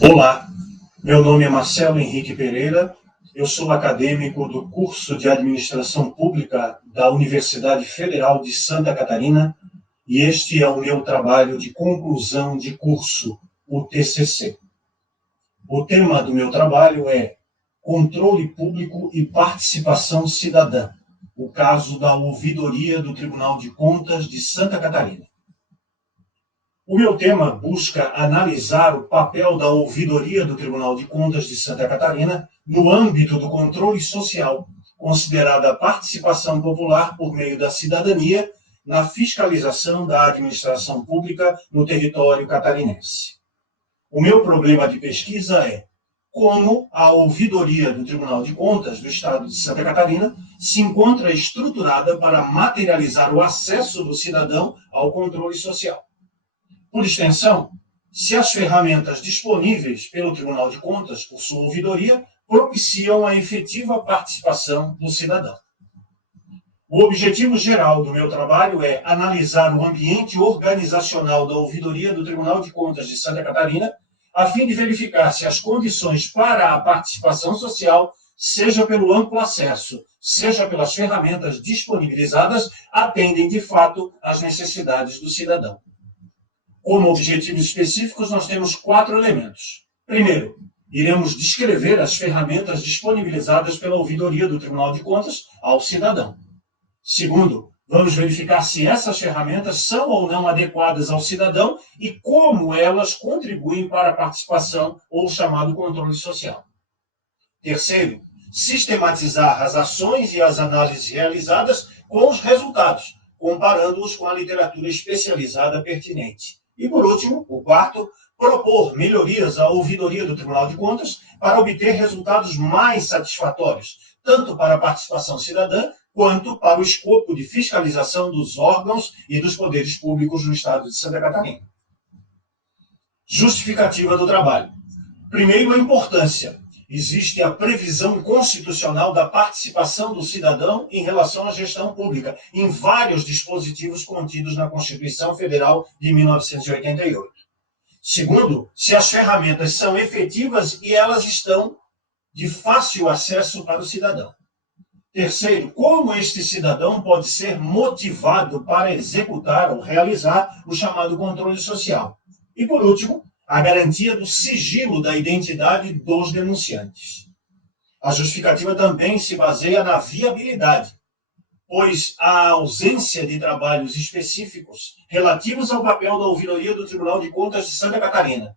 Olá, meu nome é Marcelo Henrique Pereira, eu sou acadêmico do curso de Administração Pública da Universidade Federal de Santa Catarina e este é o meu trabalho de conclusão de curso, o TCC. O tema do meu trabalho é Controle Público e Participação Cidadã, o caso da ouvidoria do Tribunal de Contas de Santa Catarina. O meu tema busca analisar o papel da ouvidoria do Tribunal de Contas de Santa Catarina no âmbito do controle social, considerada a participação popular por meio da cidadania na fiscalização da administração pública no território catarinense. O meu problema de pesquisa é como a ouvidoria do Tribunal de Contas do Estado de Santa Catarina se encontra estruturada para materializar o acesso do cidadão ao controle social. Por extensão, se as ferramentas disponíveis pelo Tribunal de Contas, por sua ouvidoria, propiciam a efetiva participação do cidadão. O objetivo geral do meu trabalho é analisar o ambiente organizacional da ouvidoria do Tribunal de Contas de Santa Catarina, a fim de verificar se as condições para a participação social, seja pelo amplo acesso, seja pelas ferramentas disponibilizadas, atendem de fato às necessidades do cidadão. Como objetivos específicos, nós temos 4 elementos. Primeiro, iremos descrever as ferramentas disponibilizadas pela ouvidoria do Tribunal de Contas ao cidadão. Segundo, vamos verificar se essas ferramentas são ou não adequadas ao cidadão e como elas contribuem para a participação ou chamado controle social. Terceiro, sistematizar as ações e as análises realizadas com os resultados, comparando-os com a literatura especializada pertinente. E, por último, o quarto, propor melhorias à ouvidoria do Tribunal de Contas para obter resultados mais satisfatórios, tanto para a participação cidadã, quanto para o escopo de fiscalização dos órgãos e dos poderes públicos no Estado de Santa Catarina. Justificativa do trabalho. Primeiro, a importância. Existe a previsão constitucional da participação do cidadão em relação à gestão pública, em vários dispositivos contidos na Constituição Federal de 1988. Segundo, se as ferramentas são efetivas e elas estão de fácil acesso para o cidadão. Terceiro, como este cidadão pode ser motivado para executar ou realizar o chamado controle social. E, por último, a garantia do sigilo da identidade dos denunciantes. A justificativa também se baseia na viabilidade, pois a ausência de trabalhos específicos relativos ao papel da ouvidoria do Tribunal de Contas de Santa Catarina,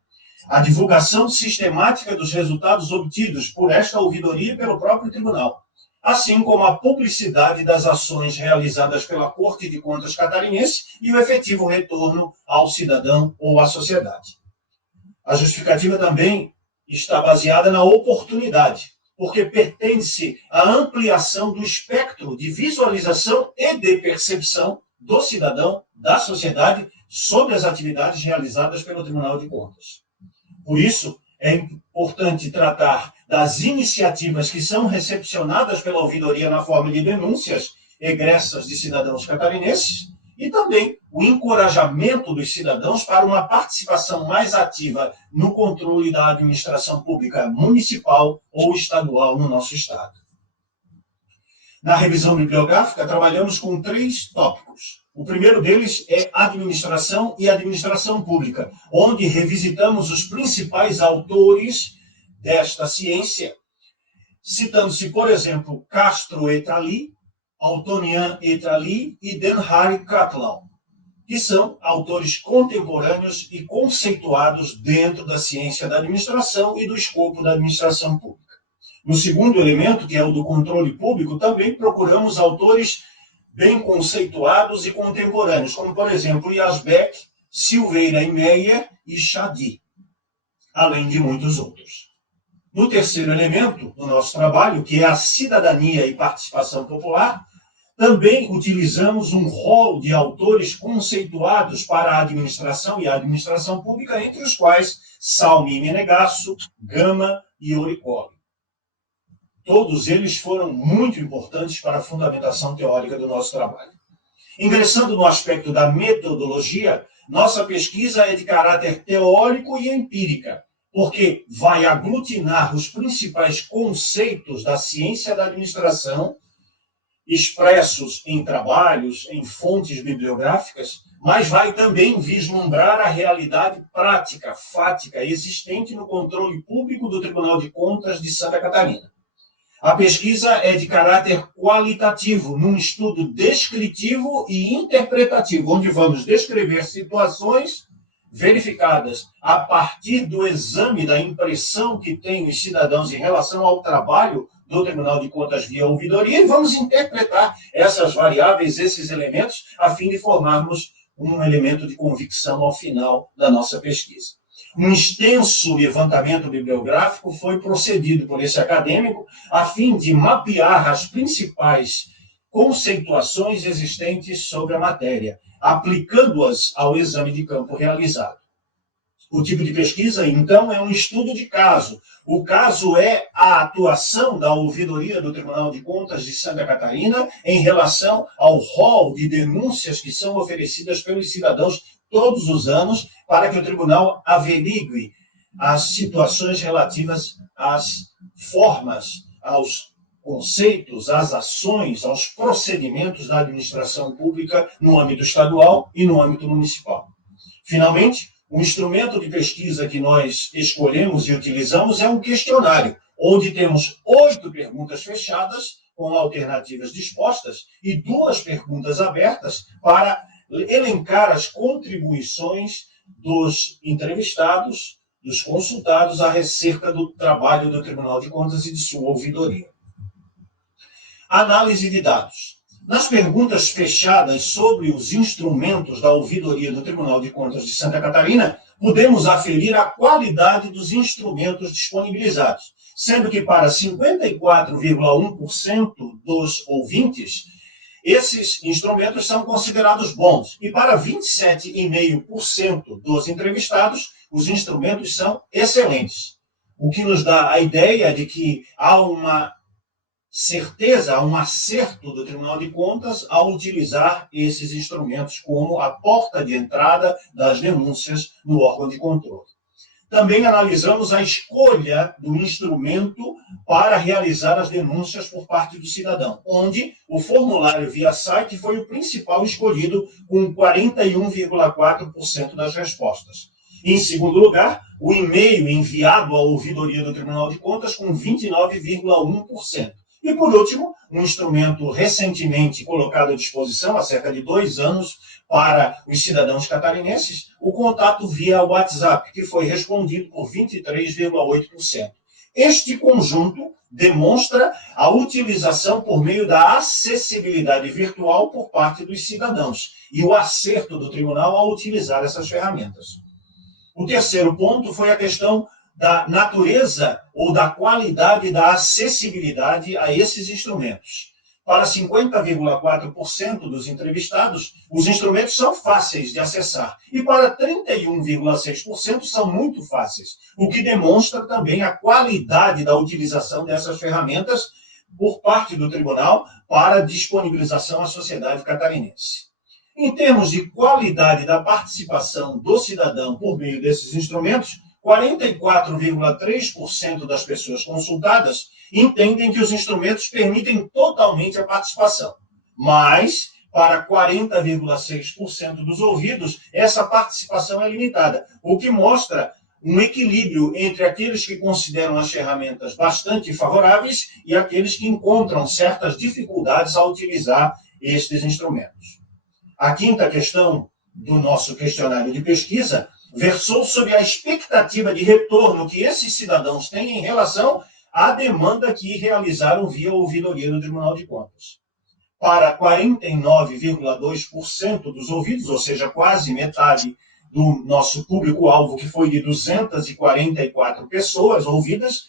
a divulgação sistemática dos resultados obtidos por esta ouvidoria e pelo próprio tribunal, assim como a publicidade das ações realizadas pela Corte de Contas catarinense e o efetivo retorno ao cidadão ou à sociedade. A justificativa também está baseada na oportunidade, porque pertence à ampliação do espectro de visualização e de percepção do cidadão, da sociedade, sobre as atividades realizadas pelo Tribunal de Contas. Por isso, é importante tratar das iniciativas que são recepcionadas pela ouvidoria na forma de denúncias egressas de cidadãos catarinenses, e também o encorajamento dos cidadãos para uma participação mais ativa no controle da administração pública municipal ou estadual no nosso estado. Na revisão bibliográfica, trabalhamos com 3 tópicos. O primeiro deles é administração e administração pública, onde revisitamos os principais autores desta ciência, citando-se, por exemplo, Castro et al., Altonian et al. E Denhari Catlau, que são autores contemporâneos e conceituados dentro da ciência da administração e do escopo da administração pública. No segundo elemento, que é o do controle público, também procuramos autores bem conceituados e contemporâneos, como, por exemplo, Yazbek, Silveira e Meyer e Chadi, além de muitos outros. No terceiro elemento do nosso trabalho, que é a cidadania e participação popular, também utilizamos um rol de autores conceituados para a administração e a administração pública, entre os quais Salme e Menegasso, Gama e Oricoli. Todos eles foram muito importantes para a fundamentação teórica do nosso trabalho. Ingressando no aspecto da metodologia, nossa pesquisa é de caráter teórico e empírica, porque vai aglutinar os principais conceitos da ciência da administração, expressos em trabalhos, em fontes bibliográficas, mas vai também vislumbrar a realidade prática, fática, existente no controle público do Tribunal de Contas de Santa Catarina. A pesquisa é de caráter qualitativo, num estudo descritivo e interpretativo, onde vamos descrever situações verificadas a partir do exame da impressão que têm os cidadãos em relação ao trabalho do Tribunal de Contas via ouvidoria, e vamos interpretar essas variáveis, esses elementos, a fim de formarmos um elemento de convicção ao final da nossa pesquisa. Um extenso levantamento bibliográfico foi procedido por esse acadêmico a fim de mapear as principais conceituações existentes sobre a matéria, aplicando-as ao exame de campo realizado. O tipo de pesquisa, então, é um estudo de caso. O caso é a atuação da ouvidoria do Tribunal de Contas de Santa Catarina em relação ao rol de denúncias que são oferecidas pelos cidadãos todos os anos para que o tribunal averigue as situações relativas às formas, aos conceitos, às ações, aos procedimentos da administração pública no âmbito estadual e no âmbito municipal. Finalmente, o instrumento de pesquisa que nós escolhemos e utilizamos é um questionário, onde temos 8 perguntas fechadas, com alternativas dispostas, e 2 perguntas abertas para elencar as contribuições dos entrevistados, dos consultados, acerca do trabalho do Tribunal de Contas e de sua ouvidoria. Análise de dados. Nas perguntas fechadas sobre os instrumentos da ouvidoria do Tribunal de Contas de Santa Catarina, podemos aferir a qualidade dos instrumentos disponibilizados, sendo que para 54,1% dos ouvintes, esses instrumentos são considerados bons, e para 27,5% dos entrevistados, os instrumentos são excelentes, o que nos dá a ideia de que há uma certeza, um acerto do Tribunal de Contas ao utilizar esses instrumentos como a porta de entrada das denúncias no órgão de controle. Também analisamos a escolha do instrumento para realizar as denúncias por parte do cidadão, onde o formulário via site foi o principal escolhido, com 41,4% das respostas. Em segundo lugar, o e-mail enviado à ouvidoria do Tribunal de Contas, com 29,1%. E, por último, um instrumento recentemente colocado à disposição, há cerca de 2 anos, para os cidadãos catarinenses, o contato via WhatsApp, que foi respondido por 23,8%. Este conjunto demonstra a utilização por meio da acessibilidade virtual por parte dos cidadãos e o acerto do tribunal ao utilizar essas ferramentas. O terceiro ponto foi a questão da natureza ou da qualidade da acessibilidade a esses instrumentos. Para 50,4% dos entrevistados, os instrumentos são fáceis de acessar, e para 31,6% são muito fáceis, o que demonstra também a qualidade da utilização dessas ferramentas por parte do tribunal para disponibilização à sociedade catarinense. Em termos de qualidade da participação do cidadão por meio desses instrumentos, 44,3% das pessoas consultadas entendem que os instrumentos permitem totalmente a participação. Mas, para 40,6% dos ouvidos, essa participação é limitada, o que mostra um equilíbrio entre aqueles que consideram as ferramentas bastante favoráveis e aqueles que encontram certas dificuldades ao utilizar estes instrumentos. A quinta questão do nosso questionário de pesquisa versou sobre a expectativa de retorno que esses cidadãos têm em relação à demanda que realizaram via ouvidoria do Tribunal de Contas. Para 49,2% dos ouvidos, ou seja, quase metade do nosso público-alvo, que foi de 244 pessoas ouvidas,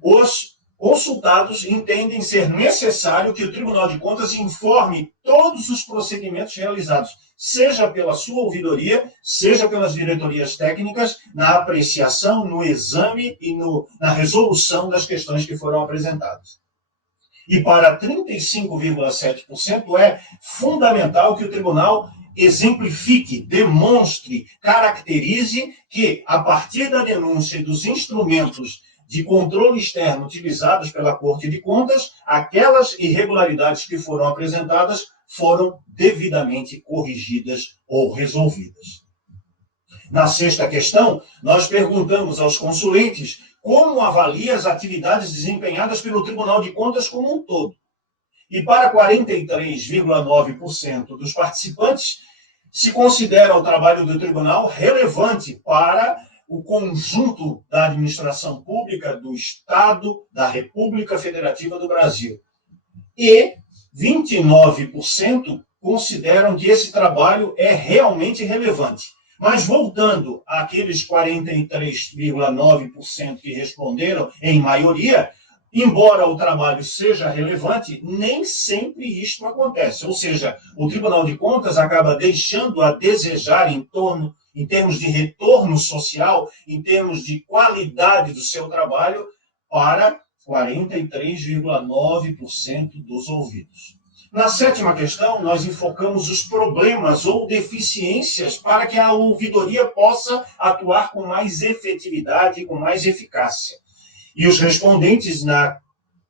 os consultados entendem ser necessário que o Tribunal de Contas informe todos os procedimentos realizados, seja pela sua ouvidoria, seja pelas diretorias técnicas, na apreciação, no exame e na resolução das questões que foram apresentadas. E para 35,7% é fundamental que o tribunal exemplifique, demonstre, caracterize que, a partir da denúncia e dos instrumentos de controle externo utilizados pela Corte de Contas, aquelas irregularidades que foram apresentadas foram devidamente corrigidas ou resolvidas. Na sexta questão, nós perguntamos aos consulentes como avalia as atividades desempenhadas pelo Tribunal de Contas como um todo. E para 43,9% dos participantes, se considera o trabalho do tribunal relevante para o conjunto da administração pública do Estado da República Federativa do Brasil. E 29% consideram que esse trabalho é realmente relevante. Mas voltando àqueles 43,9% que responderam em maioria, embora o trabalho seja relevante, nem sempre isto acontece. Ou seja, o Tribunal de Contas acaba deixando a desejar em termos de retorno social, em termos de qualidade do seu trabalho, para 43,9% dos ouvidos. Na sétima questão, nós enfocamos os problemas ou deficiências para que a ouvidoria possa atuar com mais efetividade e com mais eficácia. E os respondentes, na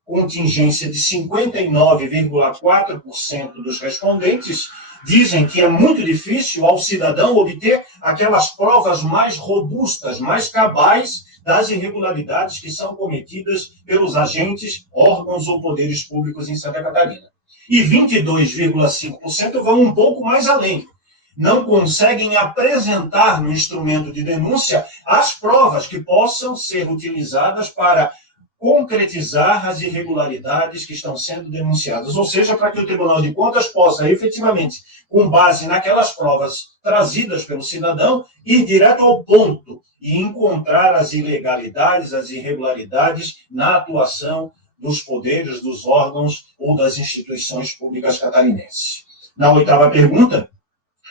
contingência de 59,4% dos respondentes, dizem que é muito difícil ao cidadão obter aquelas provas mais robustas, mais cabais das irregularidades que são cometidas pelos agentes, órgãos ou poderes públicos em Santa Catarina. E 22,5% vão um pouco mais além. Não conseguem apresentar no instrumento de denúncia as provas que possam ser utilizadas para concretizar as irregularidades que estão sendo denunciadas. Ou seja, para que o Tribunal de Contas possa efetivamente, com base naquelas provas trazidas pelo cidadão, ir direto ao ponto e encontrar as ilegalidades, as irregularidades na atuação dos poderes, dos órgãos ou das instituições públicas catarinenses. Na oitava pergunta,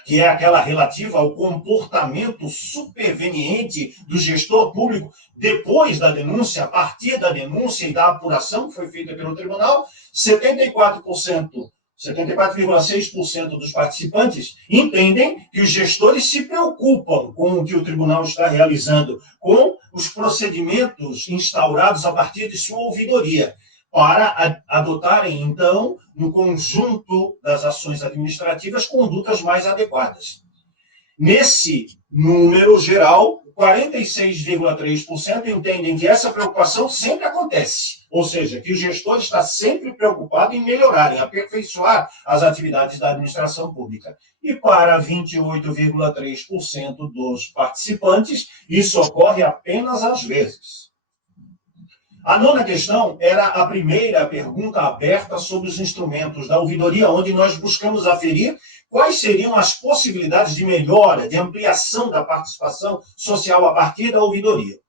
que é aquela relativa ao comportamento superveniente do gestor público depois da denúncia, a partir da denúncia e da apuração que foi feita pelo tribunal, 74,6% dos participantes entendem que os gestores se preocupam com o que o tribunal está realizando, com os procedimentos instaurados a partir de sua ouvidoria, para adotarem, então, no conjunto das ações administrativas, condutas mais adequadas. Nesse número geral, 46,3% entendem que essa preocupação sempre acontece, ou seja, que o gestor está sempre preocupado em melhorar, em aperfeiçoar as atividades da administração pública. E para 28,3% dos participantes, isso ocorre apenas às vezes. A nona questão era a primeira pergunta aberta sobre os instrumentos da ouvidoria, onde nós buscamos aferir quais seriam as possibilidades de melhora, de ampliação da participação social a partir da ouvidoria.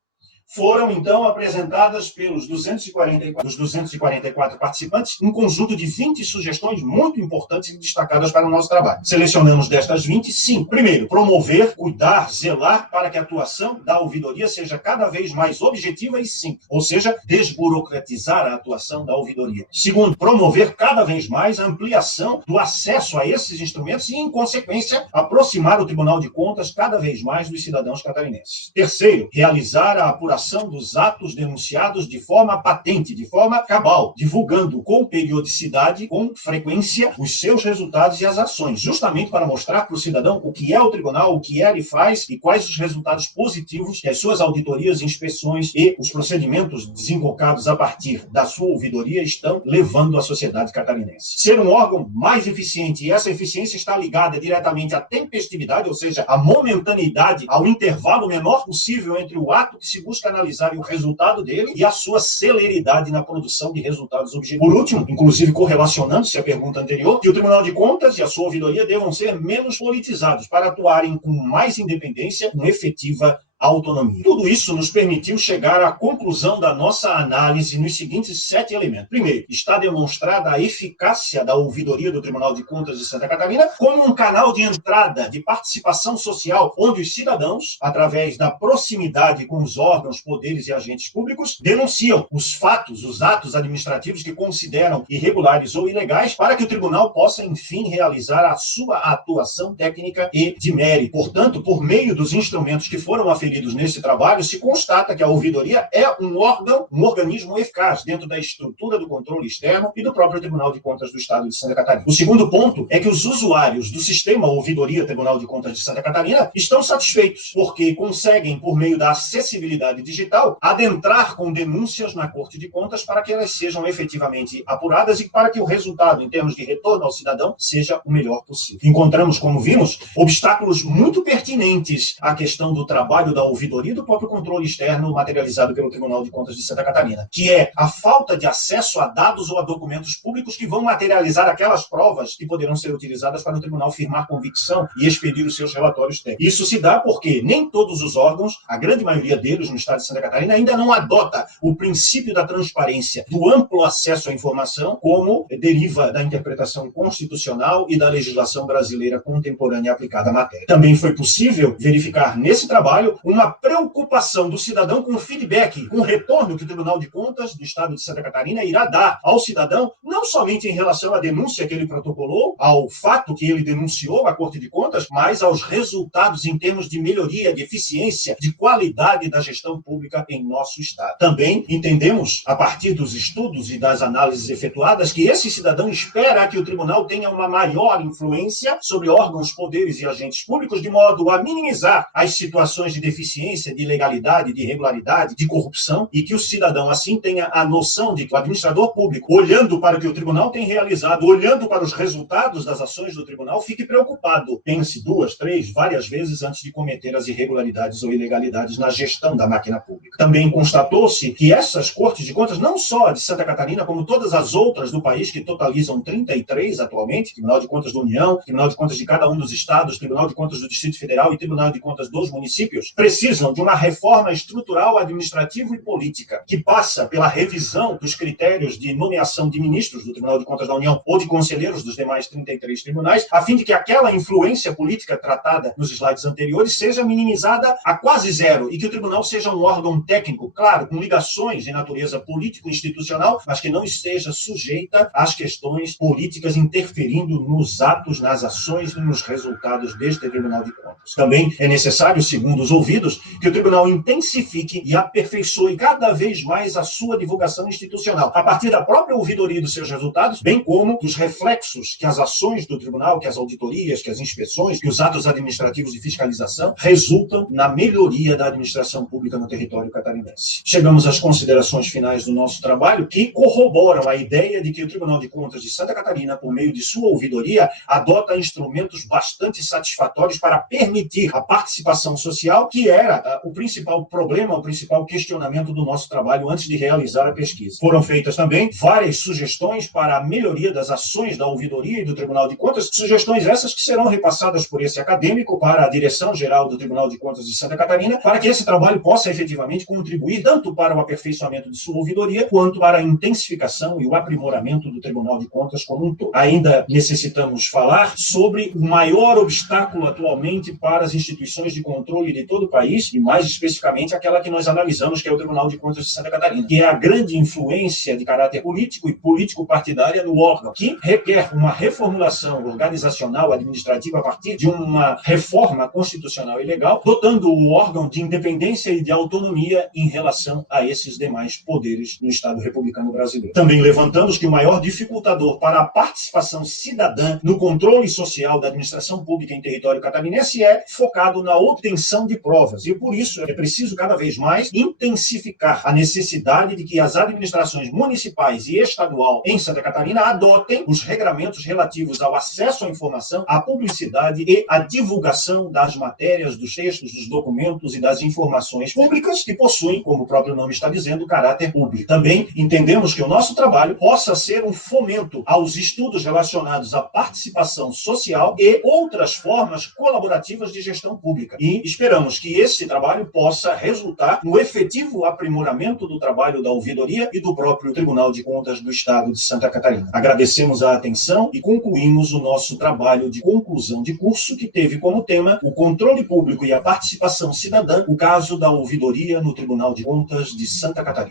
Foram, então, apresentadas pelos 244 participantes um conjunto de 20 sugestões muito importantes e destacadas para o nosso trabalho. Selecionamos destas 20, 5. Primeiro, promover, cuidar, zelar para que a atuação da ouvidoria seja cada vez mais objetiva e simples, ou seja, desburocratizar a atuação da ouvidoria. Segundo, promover cada vez mais a ampliação do acesso a esses instrumentos e, em consequência, aproximar o Tribunal de Contas cada vez mais dos cidadãos catarinenses. Terceiro, realizar a apuração dos atos denunciados de forma patente, de forma cabal, divulgando com periodicidade, com frequência, os seus resultados e as ações, justamente para mostrar para o cidadão o que é o tribunal, o que ele faz e quais os resultados positivos que as suas auditorias, inspeções e os procedimentos desembocados a partir da sua ouvidoria estão levando à sociedade catarinense. Ser um órgão mais eficiente, e essa eficiência está ligada diretamente à tempestividade, ou seja, à momentaneidade, ao intervalo menor possível entre o ato que se busca analisar o resultado dele e a sua celeridade na produção de resultados objetivos. Por último, inclusive correlacionando-se à pergunta anterior, que o Tribunal de Contas e a sua ouvidoria devam ser menos politizados para atuarem com mais independência, com efetiva autonomia. Tudo isso nos permitiu chegar à conclusão da nossa análise nos seguintes 7 elementos. Primeiro, está demonstrada a eficácia da ouvidoria do Tribunal de Contas de Santa Catarina como um canal de entrada, de participação social, onde os cidadãos, através da proximidade com os órgãos, poderes e agentes públicos, denunciam os fatos, os atos administrativos que consideram irregulares ou ilegais, para que o tribunal possa, enfim, realizar a sua atuação técnica e de mérito. Portanto, por meio dos instrumentos que foram aferidos nesse trabalho, se constata que a ouvidoria é um órgão, um organismo eficaz dentro da estrutura do controle externo e do próprio Tribunal de Contas do Estado de Santa Catarina. O segundo ponto é que os usuários do sistema Ouvidoria Tribunal de Contas de Santa Catarina estão satisfeitos, porque conseguem, por meio da acessibilidade digital, adentrar com denúncias na Corte de Contas para que elas sejam efetivamente apuradas e para que o resultado, em termos de retorno ao cidadão, seja o melhor possível. Encontramos, como vimos, obstáculos muito pertinentes à questão do trabalho da ouvidoria e do próprio controle externo materializado pelo Tribunal de Contas de Santa Catarina, que é a falta de acesso a dados ou a documentos públicos que vão materializar aquelas provas que poderão ser utilizadas para o tribunal firmar convicção e expedir os seus relatórios técnicos. Isso se dá porque nem todos os órgãos, a grande maioria deles no estado de Santa Catarina, ainda não adota o princípio da transparência, do amplo acesso à informação, como deriva da interpretação constitucional e da legislação brasileira contemporânea aplicada à matéria. Também foi possível verificar nesse trabalho uma preocupação do cidadão com o feedback, com o retorno que o Tribunal de Contas do Estado de Santa Catarina irá dar ao cidadão, não somente em relação à denúncia que ele protocolou, ao fato que ele denunciou à Corte de Contas, mas aos resultados em termos de melhoria, de eficiência, de qualidade da gestão pública em nosso Estado. Também entendemos, a partir dos estudos e das análises efetuadas, que esse cidadão espera que o tribunal tenha uma maior influência sobre órgãos, poderes e agentes públicos, de modo a minimizar as situações de deficiência, de ilegalidade, de irregularidade, de corrupção, e que o cidadão, assim, tenha a noção de que o administrador público, olhando para o que o tribunal tem realizado, olhando para os resultados das ações do tribunal, fique preocupado. Pense 2, 3, várias vezes antes de cometer as irregularidades ou ilegalidades na gestão da máquina pública. Também constatou-se que essas Cortes de Contas, não só a de Santa Catarina, como todas as outras do país, que totalizam 33 atualmente, Tribunal de Contas da União, Tribunal de Contas de cada um dos estados, Tribunal de Contas do Distrito Federal e Tribunal de Contas dos municípios, precisam de uma reforma estrutural, administrativa e política, que passa pela revisão dos critérios de nomeação de ministros do Tribunal de Contas da União ou de conselheiros dos demais 33 tribunais, a fim de que aquela influência política tratada nos slides anteriores seja minimizada a quase zero e que o tribunal seja um órgão técnico, claro, com ligações de natureza político-institucional, mas que não esteja sujeita às questões políticas interferindo nos atos, nas ações e nos resultados deste Tribunal de Contas. Também é necessário, segundo os ouvidos, que o tribunal intensifique e aperfeiçoe cada vez mais a sua divulgação institucional, a partir da própria ouvidoria dos seus resultados, bem como dos reflexos que as ações do tribunal, que as auditorias, que as inspeções, que os atos administrativos de fiscalização resultam na melhoria da administração pública no território catarinense. Chegamos às considerações finais do nosso trabalho, que corroboram a ideia de que o Tribunal de Contas de Santa Catarina, por meio de sua ouvidoria, adota instrumentos bastante satisfatórios para permitir a participação social, que era o principal problema, o principal questionamento do nosso trabalho antes de realizar a pesquisa. Foram feitas também várias sugestões para a melhoria das ações da ouvidoria e do Tribunal de Contas, sugestões essas que serão repassadas por esse acadêmico para a Direção-Geral do Tribunal de Contas de Santa Catarina, para que esse trabalho possa efetivamente contribuir tanto para o aperfeiçoamento de sua ouvidoria, quanto para a intensificação e o aprimoramento do Tribunal de Contas como um todo. Ainda necessitamos falar sobre o maior obstáculo atualmente para as instituições de controle de todo o país, e mais especificamente aquela que nós analisamos, que é o Tribunal de Contas de Santa Catarina, que é a grande influência de caráter político e político-partidária no órgão, que requer uma reformulação organizacional, administrativa, a partir de uma reforma constitucional e legal, dotando o órgão de independência e de autonomia em relação a esses demais poderes no Estado republicano brasileiro. Também levantamos que o maior dificultador para a participação cidadã no controle social da administração pública em território catarinense é focado na obtenção de provas, e por isso é preciso cada vez mais intensificar a necessidade de que as administrações municipais e estadual em Santa Catarina adotem os regramentos relativos ao acesso à informação, à publicidade e à divulgação das matérias, dos textos, dos documentos e das informações públicas que possuem, como o próprio nome está dizendo, caráter público. Também entendemos que o nosso trabalho possa ser um fomento aos estudos relacionados à participação social e outras formas colaborativas de gestão pública. E esperamos que que esse trabalho possa resultar no efetivo aprimoramento do trabalho da ouvidoria e do próprio Tribunal de Contas do Estado de Santa Catarina. Agradecemos a atenção e concluímos o nosso trabalho de conclusão de curso, que teve como tema o controle público e a participação cidadã, o caso da ouvidoria no Tribunal de Contas de Santa Catarina.